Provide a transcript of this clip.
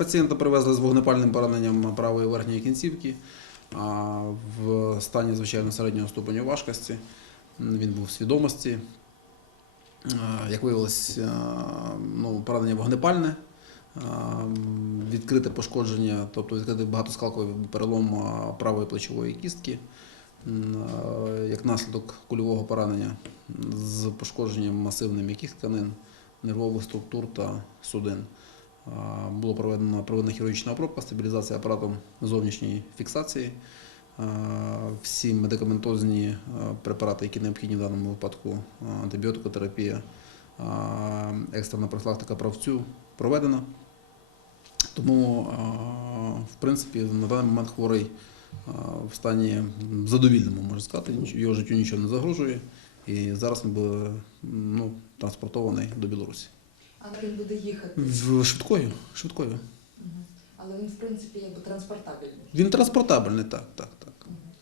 Пацієнта привезли з вогнепальним пораненням правої верхньої кінцівки а, в стані звичайно середнього ступеню важкості. Він був в свідомості. Як виявилось, ну, поранення вогнепальне, відкрите пошкодження, тобто відкритий багатоскалковий перелом правої плечової кістки. Як наслідок кульового поранення з пошкодженням масивних м'яких тканин, нервових структур та судин. А, Було проведено проведена хірургічна обробка, стабілізація апаратом зовнішньої фіксації. Всі медикаментозні е, препарати, які необхідні в даному випадку, антибіотикотерапія, екстрена профілактика правцю проведена. Тому, в принципі, на даний момент хворий в стані задовільному, можна сказати, його життю нічого не загрожує. І зараз він буде ну, транспортований до Білорусі. Але він буде їхати. З швидкою, швидкою. Але він, в принципі, якби транспортабельний. Він транспортабельний, так, так.